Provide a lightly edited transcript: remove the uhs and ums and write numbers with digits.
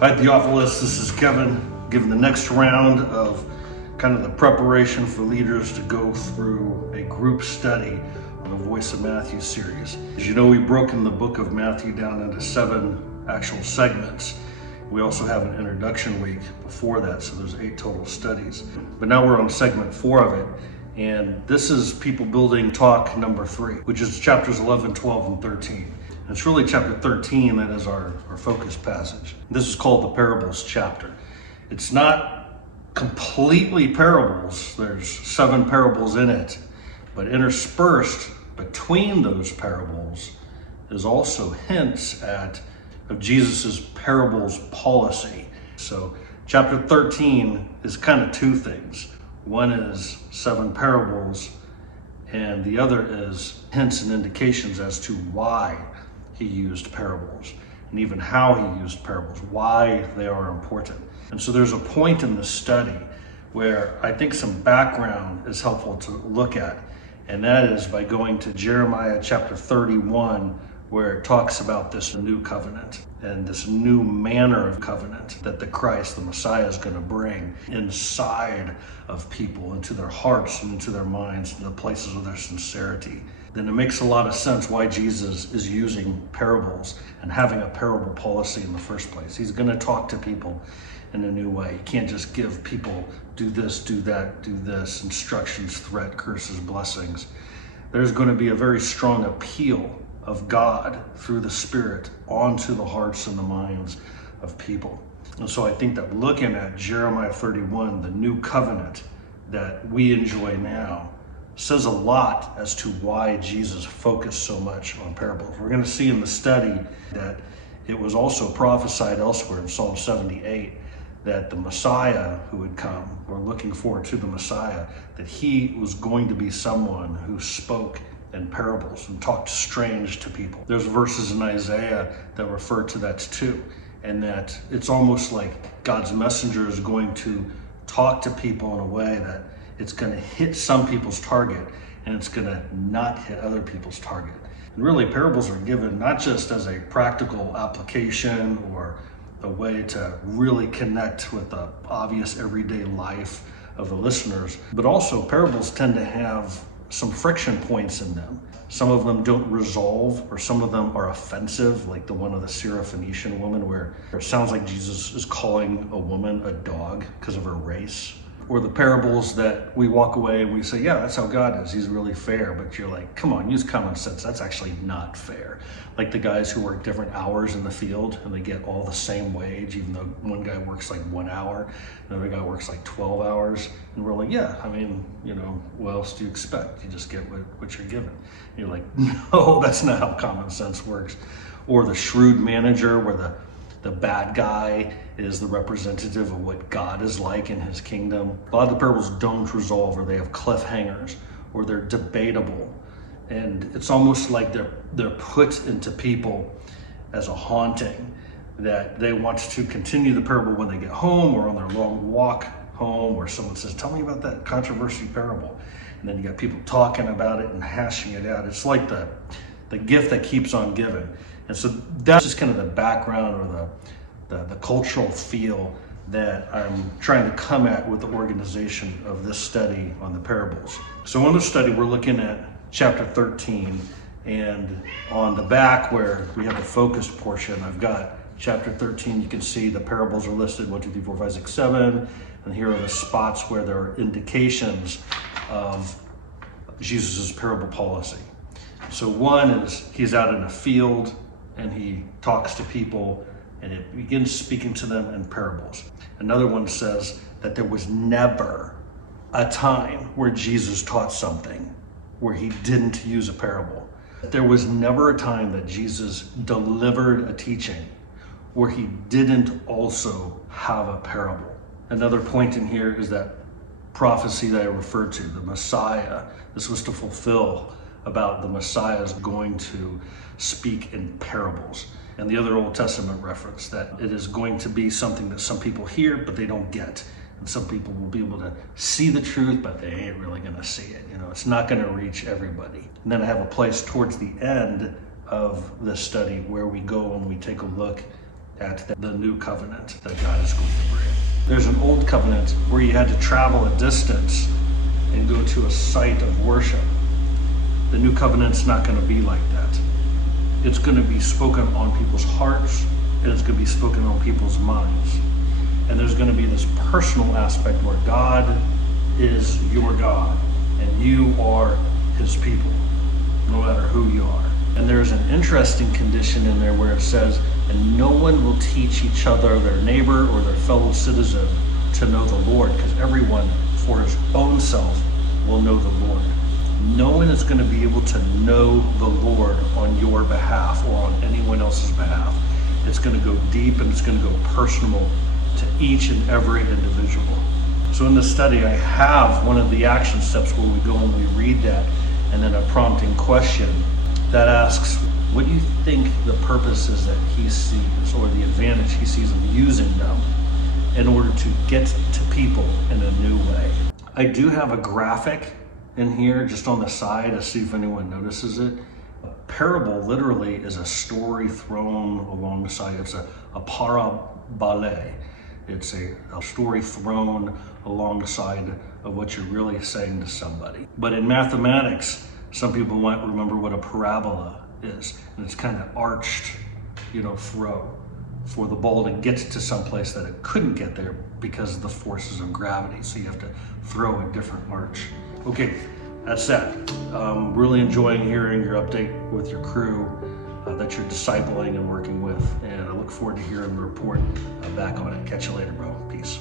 Hi, Theophilus. This is Kevin, giving the next round of kind of the preparation for leaders to go through a group study on the Voice of Matthew series. As you know, we've broken the book of Matthew down into 7 actual segments. We also have an introduction week before that, so there's 8 total studies. But now we're on segment 4 of it, and this is People Building Talk number 3, which is chapters 11, 12, and 13. It's really chapter 13 that is our focus passage. This is called the parables chapter. It's not completely parables. There's 7 parables in it, but interspersed between those parables is also hints of Jesus's parables policy. So chapter 13 is kind of 2 things. One is 7 parables, and the other is hints and indications as to why he used parables, and even how he used parables, why they are important. And so there's a point in the study where I think some background is helpful to look at, and that is by going to Jeremiah chapter 31, where it talks about this new covenant and this new manner of covenant that the Christ, the Messiah, is going to bring inside of people, into their hearts and into their minds, into the places of their sincerity. Then it makes a lot of sense why Jesus is using parables and having a parable policy in the first place. He's going to talk to people in a new way. You can't just give people do this, do that, do this, instructions, threat, curses, blessings. There's going to be a very strong appeal of God through the Spirit onto the hearts and the minds of people. And so I think that looking at Jeremiah 31, the new covenant that we enjoy now, says a lot as to why Jesus focused so much on parables. We're going to see in the study that it was also prophesied elsewhere in Psalm 78 that the Messiah who would come, we're looking forward to the Messiah, that he was going to be someone who spoke in parables and talked strange to people. There's verses in Isaiah that refer to that too, and that it's almost like God's messenger is going to talk to people in a way that it's going to hit some people's target and it's going to not hit other people's target. And really, parables are given not just as a practical application or a way to really connect with the obvious everyday life of the listeners, but also parables tend to have some friction points in them. Some of them don't resolve, or some of them are offensive, like the one of the Syrophoenician woman where it sounds like Jesus is calling a woman a dog because of her race. Or the parables that we walk away and we say, yeah, that's how God is. He's really fair. But you're like, come on, use common sense. That's actually not fair. Like the guys who work different hours in the field and they get all the same wage, even though one guy works like 1 hour, another guy works like 12 hours. And we're like, yeah, I mean, what else do you expect? You just get what you're given. And you're like, no, that's not how common sense works. Or the shrewd manager where the bad guy is the representative of what God is like in his kingdom. A lot of the parables don't resolve, or they have cliffhangers, or they're debatable. And it's almost like they're put into people as a haunting, that they want to continue the parable when they get home or on their long walk home, or someone says, tell me about that controversy parable. And then you got people talking about it and hashing it out. It's like the gift that keeps on giving. And so that's just kind of the background or the cultural feel that I'm trying to come at with the organization of this study on the parables. So in the study, we're looking at chapter 13, and on the back where we have the focused portion, I've got chapter 13. You can see the parables are listed 1, 2, 3, 4, 5, 6, 7, and here are the spots where there are indications of Jesus's parable policy. So one is he's out in a field and he talks to people and it begins speaking to them in parables. Another one says that there was never a time where Jesus taught something where he didn't use a parable. There was never a time that Jesus delivered a teaching where he didn't also have a parable. Another point in here is that prophecy that I referred to, the Messiah. This was to fulfill about the Messiah is going to speak in parables. And the other Old Testament reference that it is going to be something that some people hear but they don't get. And some people will be able to see the truth, but they ain't really gonna see it. It's not gonna reach everybody. And then I have a place towards the end of the study where we go and we take a look at the new covenant that God is going to bring. There's an old covenant where you had to travel a distance and go to a site of worship. The new covenant's not going to be like that. It's going to be spoken on people's hearts, and it's going to be spoken on people's minds. And there's going to be this personal aspect where God is your God, and you are his people, no matter who you are. And there's an interesting condition in there where it says, and no one will teach each other, their neighbor or their fellow citizen, to know the Lord, because everyone for his own self will know the Lord. No one is going to be able to know the Lord on your behalf or on anyone else's behalf. It's going to go deep and it's going to go personal to each and every individual. So in the study, I have one of the action steps where we go and we read that, and then a prompting question that asks, what do you think the purpose is that he sees, or the advantage he sees of using them in order to get to people in a new way? I do have a graphic in here just on the side to see if anyone notices it. A parable literally is a story thrown alongside. It's a parabole. It's a story thrown alongside of what you're really saying to somebody. But in mathematics, some people might remember what a parabola is. And it's kind of arched, throw for the ball to get to some place that it couldn't get there because of the forces of gravity. So you have to throw a different arch. Okay, that's that. Really enjoying hearing your update with your crew that you're discipling and working with. And I look forward to hearing the report back on it. Catch you later, bro. Peace.